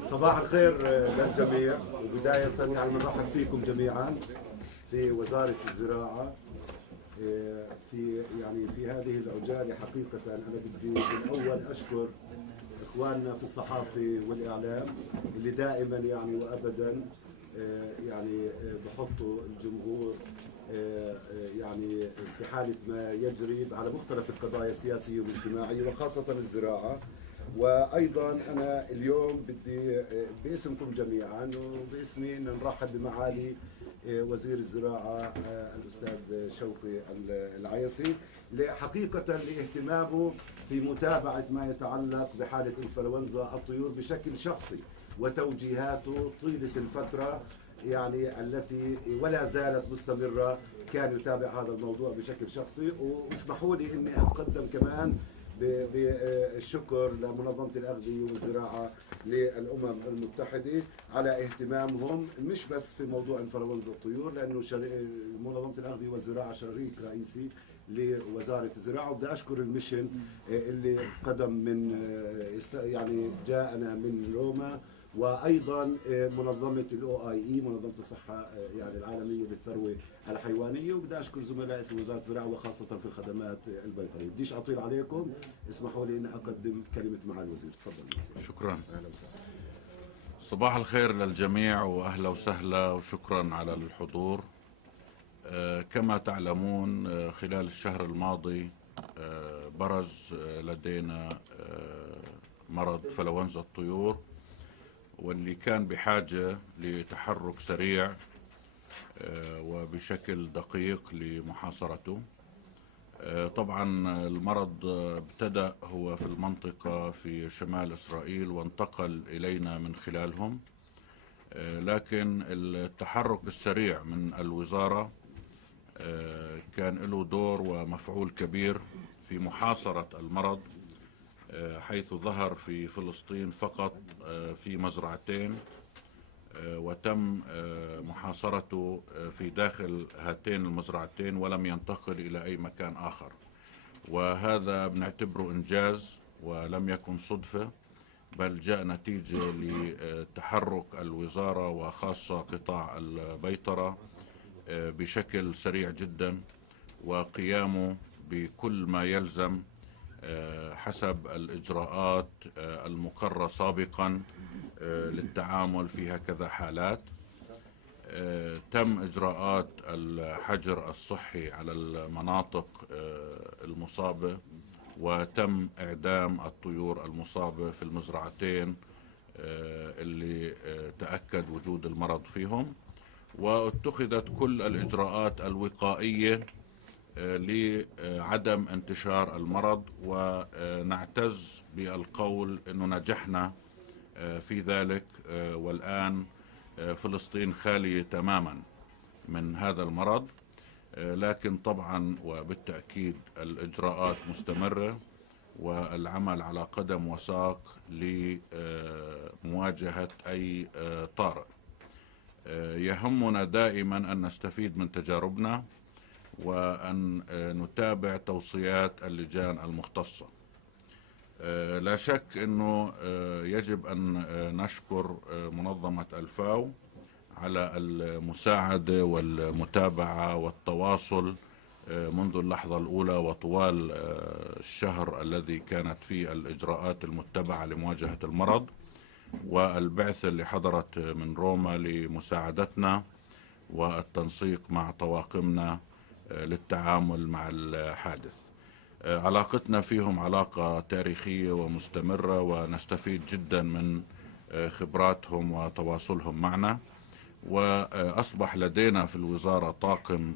صباح الخير للجميع، وبداية يعني بنرحب فيكم جميعا في وزارة الزراعة في هذه العجالة. حقيقة أنا بدي بالأول أشكر إخواننا في الصحافة والإعلام اللي دائما يعني وأبدا يعني بحطوا الجمهور يعني في حالة ما يجري على مختلف القضايا السياسية والاجتماعية وخاصة الزراعة. وأيضا أنا اليوم بدي باسمكم جميعا وباسمي أن نرحب بمعالي وزير الزراعة الأستاذ شوقي العيسي حقيقة لاهتمامه في متابعة ما يتعلق بحالة انفلونزا الطيور بشكل شخصي وتوجيهاته طيلة الفترة يعني التي ولا زالت مستمرة. كان يتابع هذا الموضوع بشكل شخصي. واسمحوا لي اني اتقدم كمان بالشكر لمنظمة الأغذية والزراعة للأمم المتحدة على اهتمامهم مش بس في موضوع انفلونزا الطيور، لأنه منظمة الأغذية والزراعة شريك رئيسي لوزارة الزراعة. وبدي أشكر الميشن اللي قدم من يعني جاءنا من روما، وايضا منظمه الOIE منظمه الصحه يعني العالميه للثروه الحيوانيه. وبدي اشكر زملائي في وزاره الزراعه وخاصه في الخدمات البيطريه. بديش اطيل عليكم، اسمحوا لي ان اقدم كلمه مع الوزير. تفضل. شكرا. اهلا وسهلا. صباح الخير للجميع واهلا وسهلا وشكرا على الحضور. كما تعلمون خلال الشهر الماضي برز لدينا مرض انفلونزا الطيور، واللي كان بحاجة لتحرك سريع وبشكل دقيق لمحاصرته. طبعا المرض ابتدأ هو في المنطقة في شمال إسرائيل وانتقل إلينا من خلالهم، لكن التحرك السريع من الوزارة كان له دور ومفعول كبير في محاصرة المرض، حيث ظهر في فلسطين فقط في مزرعتين، وتم محاصرته في داخل هاتين المزرعتين ولم ينتقل إلى أي مكان آخر. وهذا بنعتبره إنجاز ولم يكن صدفة، بل جاء نتيجة لتحرك الوزارة وخاصة قطاع البيطرة بشكل سريع جدا، وقيامه بكل ما يلزم حسب الإجراءات المقررة سابقا للتعامل في هكذا حالات. تم إجراءات الحجر الصحي على المناطق المصابة، وتم إعدام الطيور المصابة في المزرعتين اللي تأكد وجود المرض فيهم، واتخذت كل الإجراءات الوقائية لعدم انتشار المرض. ونعتز بالقول أنه نجحنا في ذلك، والآن فلسطين خالية تماما من هذا المرض. لكن طبعا وبالتأكيد الإجراءات مستمرة والعمل على قدم وساق لمواجهة أي طارئ. يهمنا دائما أن نستفيد من تجاربنا وأن نتابع توصيات اللجان المختصة. لا شك أنه يجب أن نشكر منظمة الفاو على المساعدة والمتابعة والتواصل منذ اللحظة الأولى وطوال الشهر الذي كانت فيه الإجراءات المتبعة لمواجهة المرض، والبعثة اللي حضرت من روما لمساعدتنا والتنسيق مع طواقمنا للتعامل مع الحادث. علاقتنا فيهم علاقة تاريخية ومستمرة، ونستفيد جدا من خبراتهم وتواصلهم معنا. وأصبح لدينا في الوزارة طاقم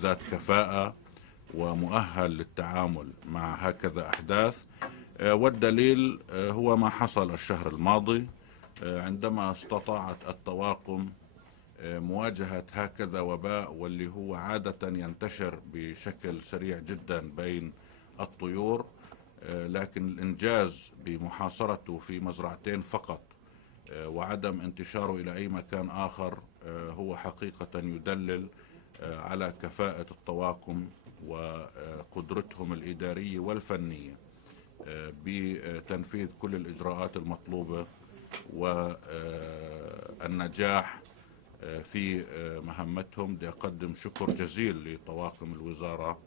ذات كفاءة ومؤهل للتعامل مع هكذا أحداث، والدليل هو ما حصل الشهر الماضي عندما استطاعت الطواقم مواجهة هكذا وباء، واللي هو عادة ينتشر بشكل سريع جدا بين الطيور، لكن الإنجاز بمحاصرته في مزرعتين فقط وعدم انتشاره إلى أي مكان آخر هو حقيقة يدلل على كفاءة الطواقم وقدرتهم الإدارية والفنية. بتنفيذ كل الإجراءات المطلوبة والنجاح في مهمتهم. بدي أقدم شكر جزيل لطواقم الوزارة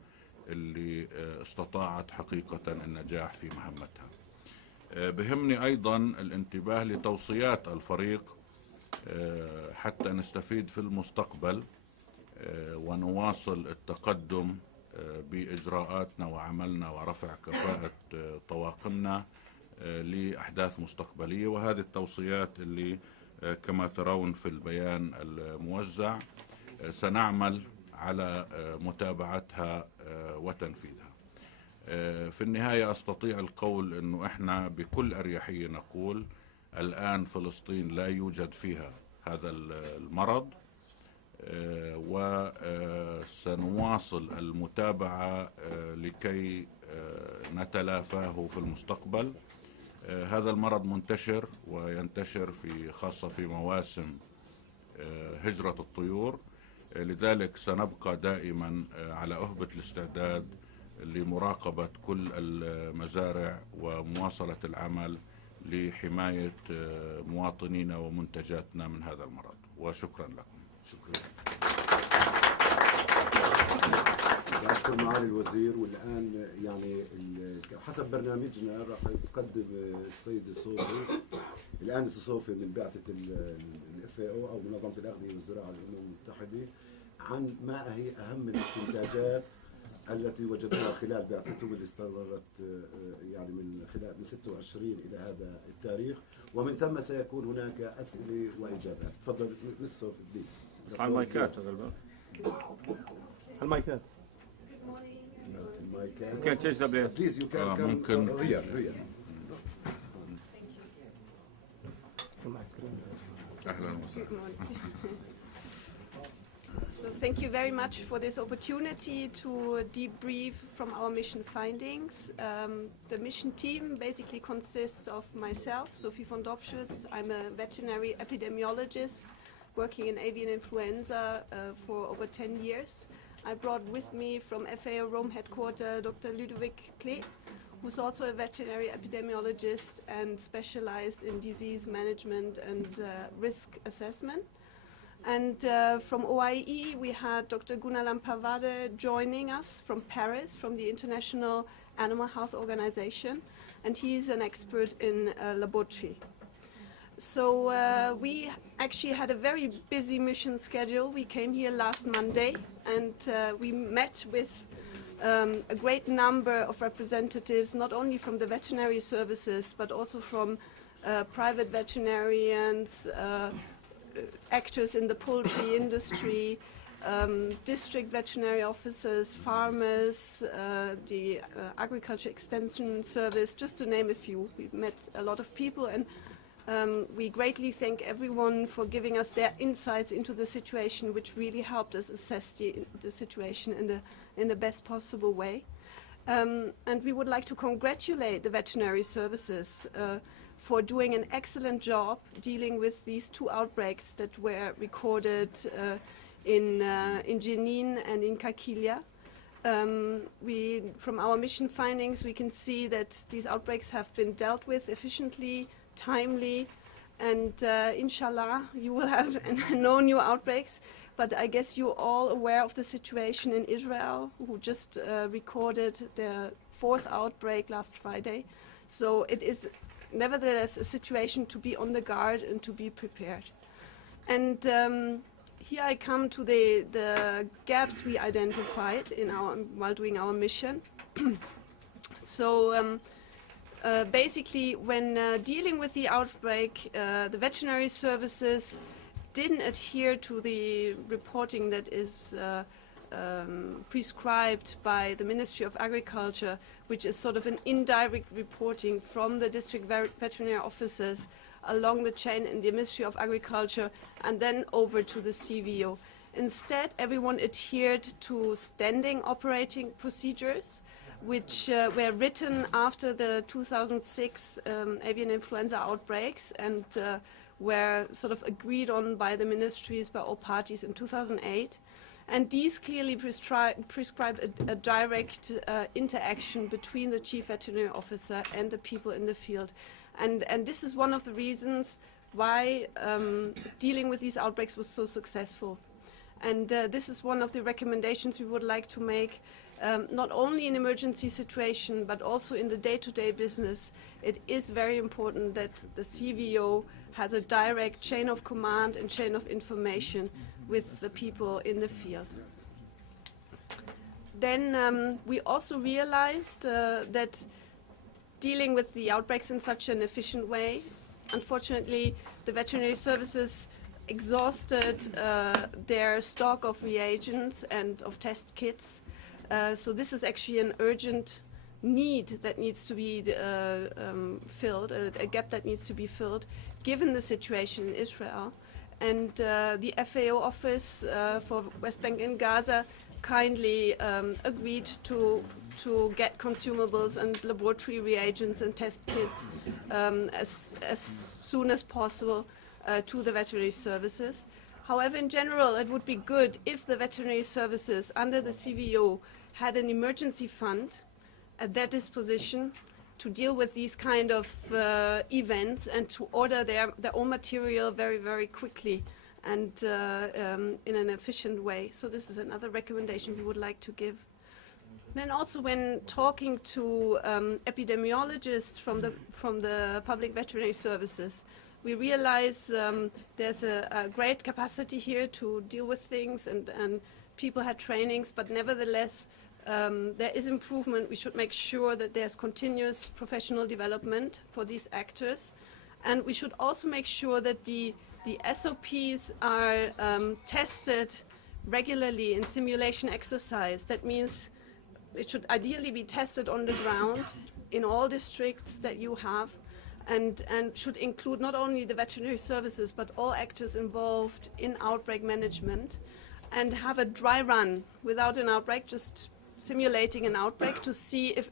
اللي استطاعت حقيقة النجاح في مهمتها. بهمني أيضا الانتباه لتوصيات الفريق حتى نستفيد في المستقبل ونواصل التقدم بإجراءاتنا وعملنا ورفع كفاءة طواقمنا لأحداث مستقبلية. وهذه التوصيات اللي كما ترون في البيان الموزع سنعمل على متابعتها وتنفيذها. في النهاية أستطيع القول أنه إحنا بكل أريحية نقول الآن فلسطين لا يوجد فيها هذا المرض، وسنواصل المتابعة لكي نتلافاه في المستقبل. هذا المرض منتشر وينتشر خاصة في مواسم هجرة الطيور، لذلك سنبقى دائما على أهبة الاستعداد لمراقبة كل المزارع ومواصلة العمل لحماية مواطنينا ومنتجاتنا من هذا المرض. وشكرا لكم. شكرا. أشكر معالي الوزير. والآن يعني حسب برنامجنا راح يقدم السيد الصوفي، الآنس الصوفي من بعثة FAO أو منظمة الأغذية والزراعة للأمم المتحدة عن ما هي أهم الاستنتاجات التي وجدوها خلال بعثته واللي استمرت يعني من 26 إلى هذا التاريخ، ومن ثم سيكون هناك أسئلة وإجابات. تفضل مستر بليز. على المايكات هذا الباب. المايكات. المايكات. You can change the blade. Please you can come. ممكن. أهلا وسهلا. So thank you very much for this opportunity to debrief from our mission findings. The mission team basically consists of myself, Sophie von Dobschütz. I'm a veterinary epidemiologist working in avian influenza for over 10 years. I brought with me from FAO Rome headquarters Dr. Ludovic Klee, who's also a veterinary epidemiologist and specialized in disease management and risk assessment. And from OIE, we had Dr. Gunalan Pavade joining us from Paris, from the International Animal Health Organization, and he's an expert in laboratory. So we actually had a very busy mission schedule. We came here last Monday, and we met with a great number of representatives, not only from the veterinary services, but also from private veterinarians, actors in the poultry industry, district veterinary officers, farmers, the agriculture extension service, just to name a few. We've met a lot of people, and we greatly thank everyone for giving us their insights into the situation, which really helped us assess the situation in the best possible way. And we would like to congratulate the veterinary services for doing an excellent job dealing with these two outbreaks that were recorded in Jenin and in Kakilia. From our mission findings, we can see that these outbreaks have been dealt with efficiently, timely, and inshallah, you will have no new outbreaks. But I guess you're all aware of the situation in Israel, who just recorded their 4th outbreak last Friday. So it is nevertheless a situation to be on the guard and to be prepared. And here I come to the gaps we identified while doing our mission. So basically, when dealing with the outbreak, the veterinary services didn't adhere to the reporting that is prescribed by the Ministry of Agriculture, which is sort of an indirect reporting from the district veterinary officers along the chain in the Ministry of Agriculture and then over to the CVO. Instead, everyone adhered to standing operating procedures, which were written after the 2006 avian influenza outbreaks and were sort of agreed on by the ministries, by all parties in 2008. And these clearly prescribe a direct interaction between the chief veterinary officer and the people in the field. And this is one of the reasons why dealing with these outbreaks was so successful. And this is one of the recommendations we would like to make, not only in emergency situation, but also in the day-to-day business. It is very important that the CVO has a direct chain of command and chain of information with the people in the field. Then we also realized that dealing with the outbreaks in such an efficient way, unfortunately, the veterinary services exhausted their stock of reagents and of test kits. So this is actually an urgent need that needs to be filled, a gap that needs to be filled, given the situation in Israel. And the FAO office for West Bank and Gaza kindly agreed to get consumables and laboratory reagents and test kits as soon as possible to the veterinary services. However, in general, it would be good if the veterinary services under the CVO had an emergency fund at their disposition to deal with these kind of events and to order their own material very, very quickly and in an efficient way. So this is another recommendation we would like to give. Then also when talking to epidemiologists from the public veterinary services, we realize there's a great capacity here to deal with things and people had trainings, but nevertheless there is improvement. We should make sure that there's continuous professional development for these actors. And we should also make sure that the SOPs are tested regularly in simulation exercise. That means it should ideally be tested on the ground in all districts that you have and should include not only the veterinary services but all actors involved in outbreak management and have a dry run without an outbreak, just simulating an outbreak to see if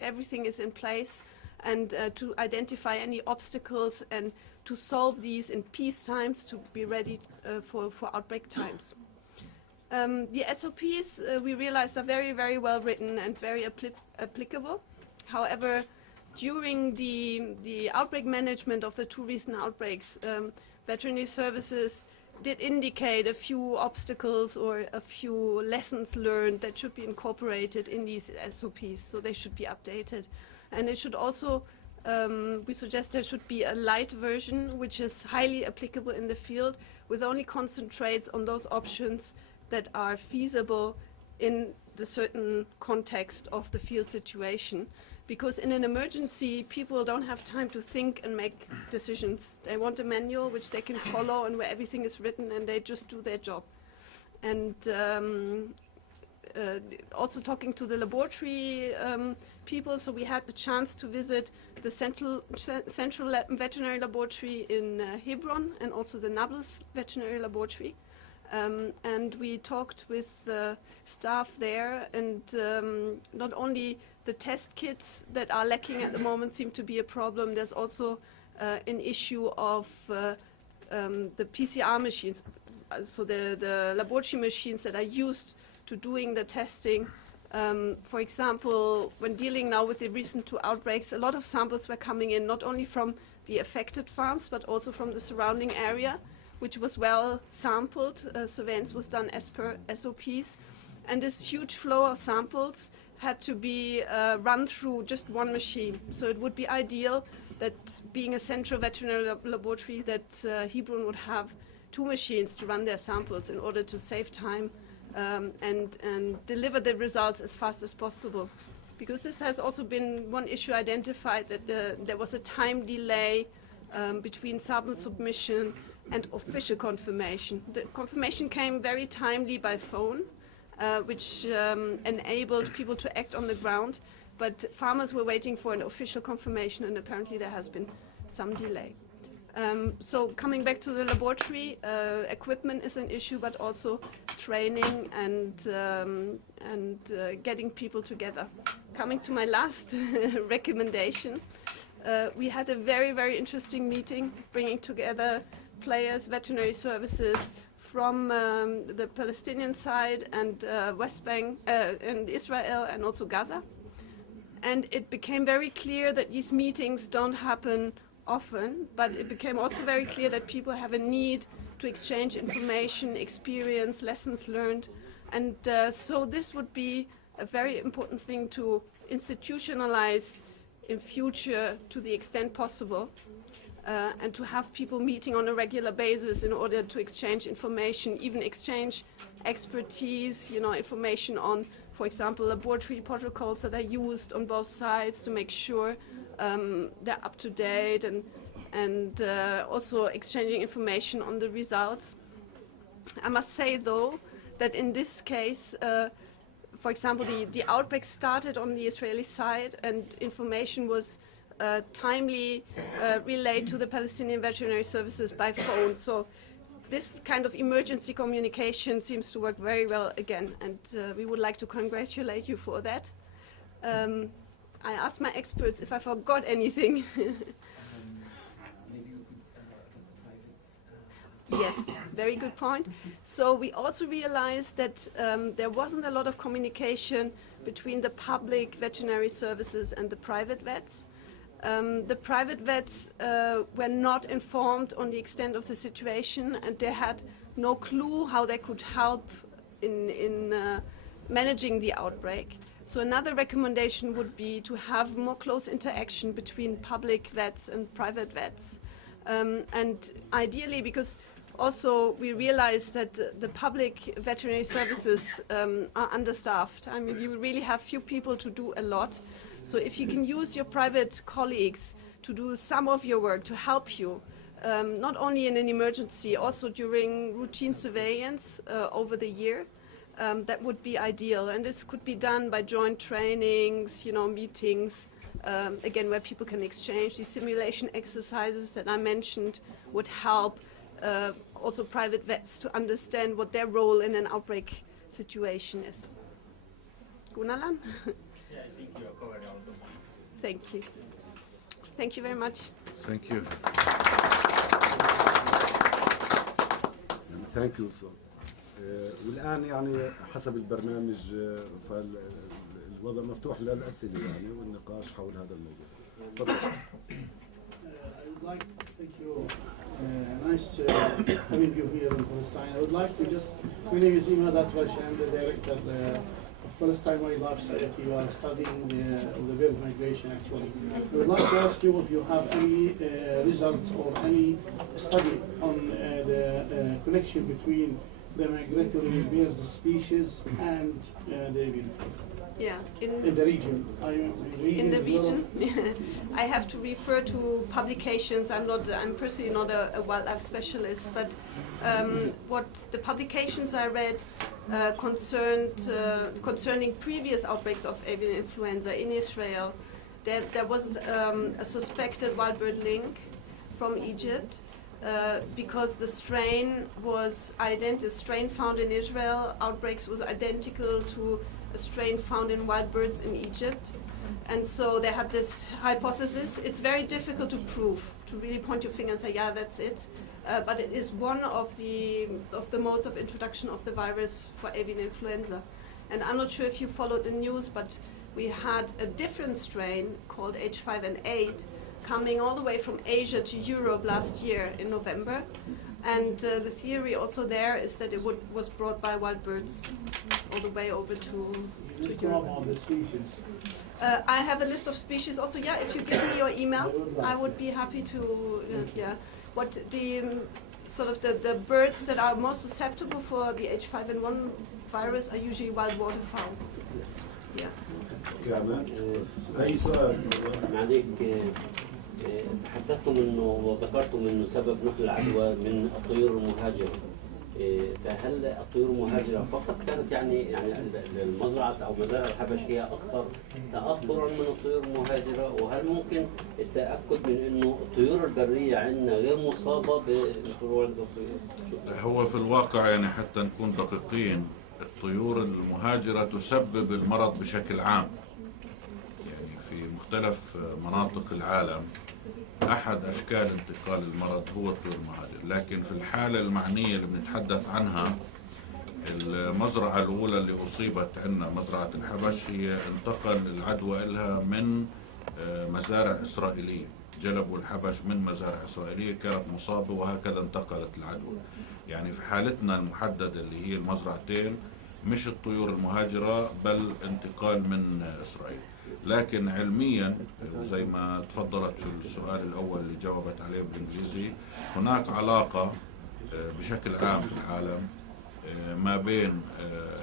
everything is in place and to identify any obstacles and to solve these in peace times to be ready for outbreak times. The SOPs we realized are very, very well written and very applicable. However, during the outbreak management of the two recent outbreaks, veterinary services did indicate a few obstacles or a few lessons learned that should be incorporated in these SOPs, so they should be updated. And it should also, we suggest there should be a light version which is highly applicable in the field with only concentrates on those options that are feasible in the certain context of the field situation. Because in an emergency, people don't have time to think and make decisions. They want a manual which they can follow and where everything is written and they just do their job. And also talking to the laboratory people, so we had the chance to visit the Central Veterinary Laboratory in Hebron and also the Nablus Veterinary Laboratory. And we talked with the staff there, and not only the test kits that are lacking at the moment seem to be a problem, there's also an issue of the PCR machines, so the laboratory machines that are used to doing the testing. For example, when dealing now with the recent two outbreaks, a lot of samples were coming in not only from the affected farms but also from the surrounding area, which was well sampled. Surveillance was done as per SOPs. And this huge flow of samples had to be run through just one machine. So it would be ideal that, being a central veterinary laboratory, that Hebron would have two machines to run their samples in order to save time and deliver the results as fast as possible. Because this has also been one issue identified, that there was a time delay between sample submission and official confirmation. The confirmation came very timely by phone, which enabled people to act on the ground, but farmers were waiting for an official confirmation, and apparently there has been some delay. So coming back to the laboratory, equipment is an issue, but also training and getting people together. Coming to my last recommendation, we had a very, very interesting meeting bringing together players, veterinary services from the Palestinian side and West Bank and Israel and also Gaza. And it became very clear that these meetings don't happen often, but it became also very clear that people have a need to exchange information, experience, lessons learned. And so this would be a very important thing to institutionalize in future to the extent possible, and to have people meeting on a regular basis in order to exchange information, even exchange expertise, you know, information on, for example, laboratory protocols that are used on both sides to make sure they're up to date, and also exchanging information on the results. I must say, though, that in this case, for example, the outbreak started on the Israeli side, and information was timely relayed to the Palestinian Veterinary Services by phone. So this kind of emergency communication seems to work very well again, and we would like to congratulate you for that. I asked my experts if I forgot anything. Yes, very good point. So we also realized that there wasn't a lot of communication between the public veterinary services and the private vets. The private vets were not informed on the extent of the situation, and they had no clue how they could help in managing the outbreak. So another recommendation would be to have more close interaction between public vets and private vets. And ideally, because also we realize that the public veterinary services are understaffed. I mean, you really have few people to do a lot. So if you can use your private colleagues to do some of your work, to help you, not only in an emergency, also during routine surveillance over the year, that would be ideal. And this could be done by joint trainings, you know, meetings, again, where people can exchange. These simulation exercises that I mentioned would help also private vets to understand what their role in an outbreak situation is. Gunalan? Yeah, I think you have covered all the points. Thank you. Thank you very much. Thank you. Thank you. والآن يعني حسب البرنامج فالوضع مفتوح للأسئلة يعني والنقاش حول هذا الموضوع. تفضل. I would like to thank you. Nice having you here in Palestine. I would like to just, my name is Imad Atwash. I'm the director of Palestine Wildlife Society. We are studying the bird migration actually. I would like to ask you if you have any results or any study on the connection between the migratory bird species and the avian flu. Yeah, In the region. in the region, I have to refer to publications. I'm personally not a wildlife specialist, but what the publications I read concerning previous outbreaks of avian influenza in Israel, there was a suspected wild bird link from Egypt because the strain found in Israel outbreaks was identical to a strain found in wild birds in Egypt. And so they had this hypothesis. It's very difficult to prove, to really point your finger and say, yeah, that's it. But it is one of the modes of introduction of the virus for avian influenza. And I'm not sure if you followed the news, but we had a different strain called H5N8 coming all the way from Asia to Europe last year in November. And the theory also there is that it was brought by wild birds all the way over to Europe. On the species. I have a list of species also. Yeah, if you give me your email, I would be happy to. Yeah, what the sort of the birds that are most susceptible for the H5N1 virus are usually wild waterfowl. Yeah. كمان أي سؤال؟ عليك تحدثتم انه وذكرتم انه سبب نقل العدوى من الطيور المهاجره. فهل الطيور المهاجره فقط كانت يعني المزرعه او مزارع الحبش هي اكثر تاثرا من الطيور المهاجره، وهل ممكن التاكد من انه الطيور البريه عندنا غير مصابه بانفلونزا الطيور؟ هو في الواقع يعني حتى نكون دقيقين، الطيور المهاجرة تسبب المرض بشكل عام، يعني في مختلف مناطق العالم أحد أشكال انتقال المرض هو الطيور المهاجرة، لكن في الحالة المعنية اللي بنتحدث عنها المزرعة الأولى اللي أصيبت عندنا مزرعة الحبش هي انتقل العدوى إلها من مزارع إسرائيلية، جلبوا الحبش من مزارع إسرائيلية كانت مصابة وهكذا انتقلت العدوى. يعني في حالتنا المحددة اللي هي المزرعتين مش الطيور المهاجرة بل انتقال من إسرائيل. لكن علميا زي ما تفضلت في السؤال الأول اللي جاوبت عليه بالإنجليزي، هناك علاقة بشكل عام في العالم ما بين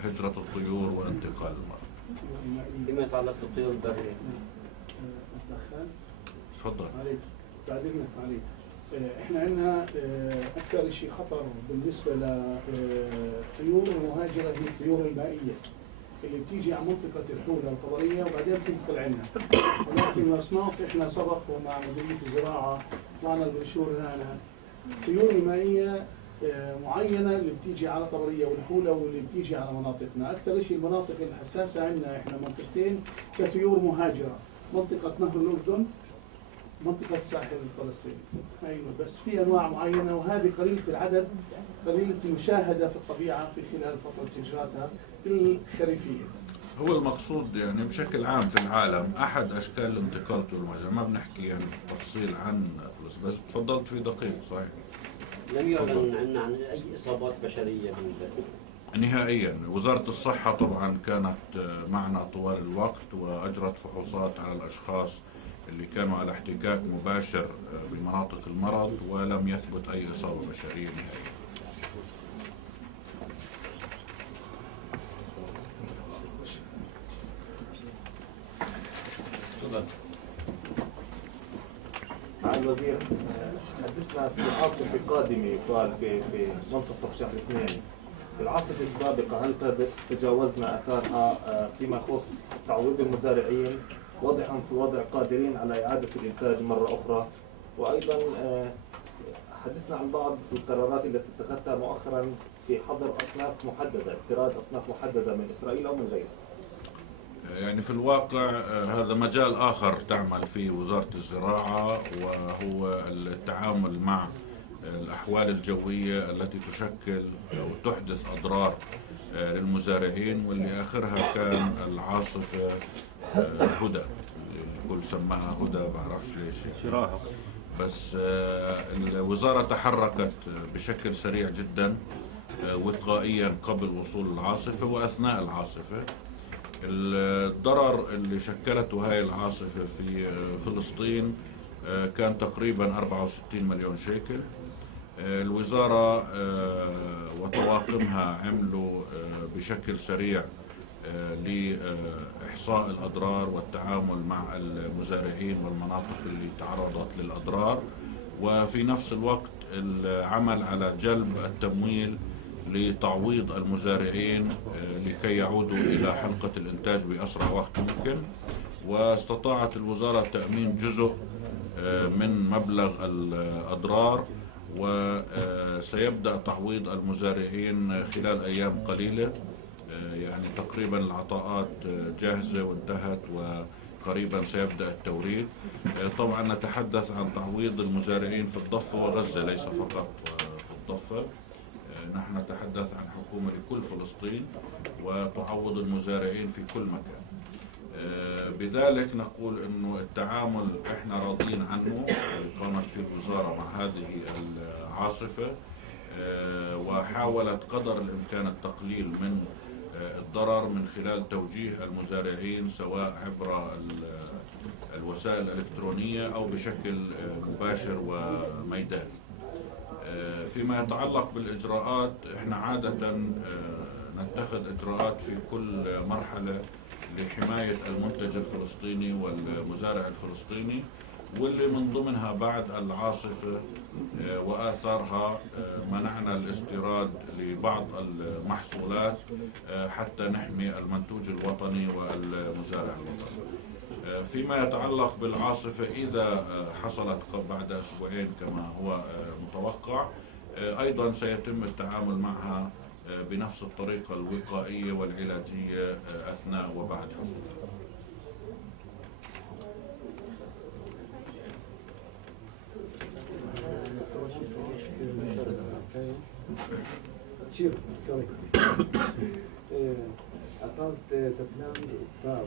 هجرة الطيور وانتقال المرض. فيما يتعلق بالطيور البرية. تفضل. تعليمنا عليك. احنا عندنا اكثر شيء خطر بالنسبه للطيور المهاجره هي الطيور المائيه اللي بتيجي على منطقه الحوله القبريه وبعدين بتنتقل عندنا. ولكن الاصناف احنا سبق ومع مديريه الزراعه طلعنا البروشور هنا الطيور المائيه معينه اللي بتيجي على قبريه والحوله واللي بتيجي على مناطقنا. اكثر شيء المناطق الحساسه عندنا احنا منطقتين كطيور مهاجره، منطقه نهر الاردن، منطقة الساحل الفلسطيني. أيوة بس في أنواع معينة وهذه قليلة العدد، قليلة المشاهدة في الطبيعة في خلال فترة هجرتها الخريفية. هو المقصود يعني بشكل عام في العالم أحد أشكال الانتقال الطيور المهاجرة، ما بنحكي يعني بالتفصيل عن بس تفضلت في دقيق صحيح. لم يعلن عنا عن أي إصابات بشرية نهائيا. وزارة الصحة طبعا كانت معنا طوال الوقت وأجرت فحوصات على الأشخاص اللي كانوا على احتكاك مباشر بمناطق المرض ولم يثبت أي إصابة بشرية نهائيا. مع الوزير حدثنا في عاصفة قادمة يقال في منتصف شهر 2. في العاصفة السابقة هل تجاوزنا أثارها فيما يخص تعويض المزارعين واضحا في وضع قادرين على إعادة الإنتاج مرة أخرى؟ وأيضا حدثنا عن بعض القرارات التي اتخذتها مؤخرا في حظر أصناف محددة، استيراد أصناف محددة من إسرائيل أو من غيرها. يعني في الواقع هذا مجال آخر تعمل فيه وزارة الزراعة، وهو التعامل مع الأحوال الجوية التي تشكل أو تحدث أضرار للمزارعين، واللي آخرها كان العاصفة هدى، الكل سماها هدى بعرفش ليش، بس الوزارة تحركت بشكل سريع جدا وقائيا قبل وصول العاصفة وأثناء العاصفة. الضرر اللي شكلته هاي العاصفة في فلسطين كان تقريبا 64 مليون شيكل. الوزارة وطواقمها عملوا بشكل سريع لإحصاء الأضرار والتعامل مع المزارعين والمناطق اللي تعرضت للأضرار، وفي نفس الوقت العمل على جلب التمويل لتعويض المزارعين لكي يعودوا إلى حلقة الإنتاج بأسرع وقت ممكن. واستطاعت الوزارة تأمين جزء من مبلغ الأضرار، وسيبدأ تعويض المزارعين خلال أيام قليلة. يعني تقريبا العطاءات جاهزة وانتهت وقريبا سيبدأ التوريد. طبعا نتحدث عن تعويض المزارعين في الضفة وغزة، ليس فقط في الضفة. نحن نتحدث عن حكومة لكل فلسطين وتعوض المزارعين في كل مكان. بذلك نقول انه التعامل احنا راضين عنه قامت فيه الوزارة مع هذه العاصفة، وحاولت قدر الامكان التقليل من الضرر من خلال توجيه المزارعين سواء عبر الوسائل الإلكترونية أو بشكل مباشر وميداني. فيما يتعلق بالإجراءات، احنا عادة نتخذ إجراءات في كل مرحلة لحماية المنتج الفلسطيني والمزارع الفلسطيني، واللي من ضمنها بعد العاصفة وآثارها منعنا الاستيراد لبعض المحصولات حتى نحمي المنتوج الوطني والمزارع الوطني. فيما يتعلق بالعاصفة إذا حصلت بعد أسبوعين كما هو متوقع، أيضا سيتم التعامل معها بنفس الطريقة الوقائية والعلاجية أثناء وبعد حصولها. Sure, sorry. About the plans of FAO,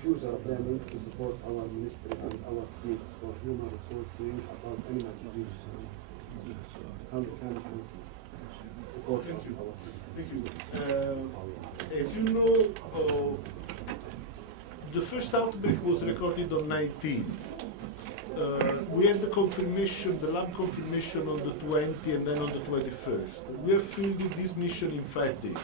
future planning to support our ministry and our teams for human resources about animal disease. How can we support Thank you. our Thank you. As you know, the first outbreak was recorded on 19. We had the confirmation, the lab confirmation on the 20 and then on the 21st. We have fielded this mission in 5 days.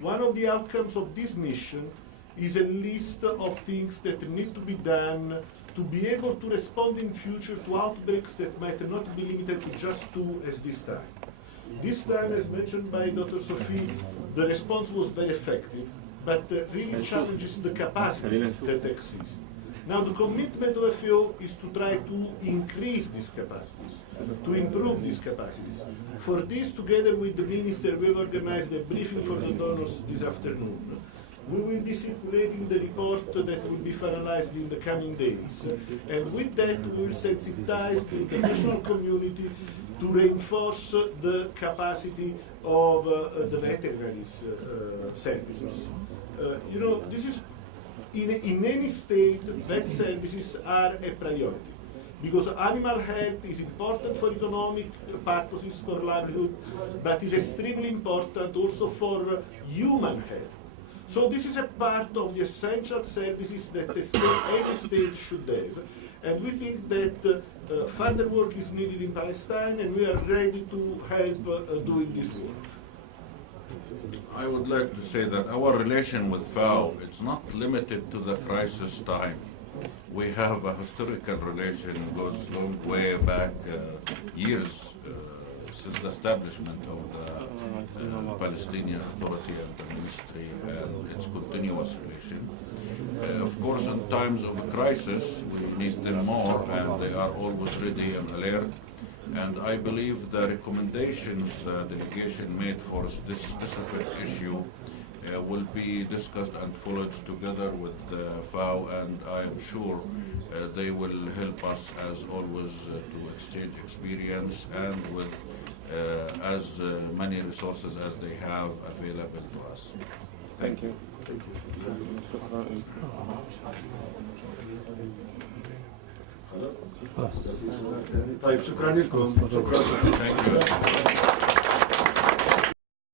One of the outcomes of this mission is a list of things that need to be done to be able to respond in future to outbreaks that might not be limited to just 2 as this time. This time, as mentioned by Dr. Sophie, the response was very effective, but really challenges the capacity that exists. Now, the commitment of FAO is to try to increase these capacities, to improve these capacities. For this, together with the minister, we have organized a briefing for the donors this afternoon. We will be circulating the report that will be finalized in the coming days. And with that, we will sensitize the international community to reinforce the capacity of the veterinaries services. You know, this is, in any state, vet services are a priority. Because animal health is important for economic purposes, for livelihood, but is extremely important also for human health. So this is a part of the essential services that every state should have. And we think that further work is needed in Palestine, and we are ready to help doing this work. I would like to say that our relation with FAO is not limited to the crisis time. We have a historical relation, goes long way back, years since the establishment of the Palestinian Authority and the ministry and its continuous relation. Of course, in times of a crisis, we need them more, and they are always ready and alert. And I believe the recommendations the delegation made for this specific issue will be discussed and followed together with FAO, and I am sure they will help us, as always, to exchange experience and with as many resources as they have available to us. Thank you. طيب شكرا لكم. شكرا. Thank you.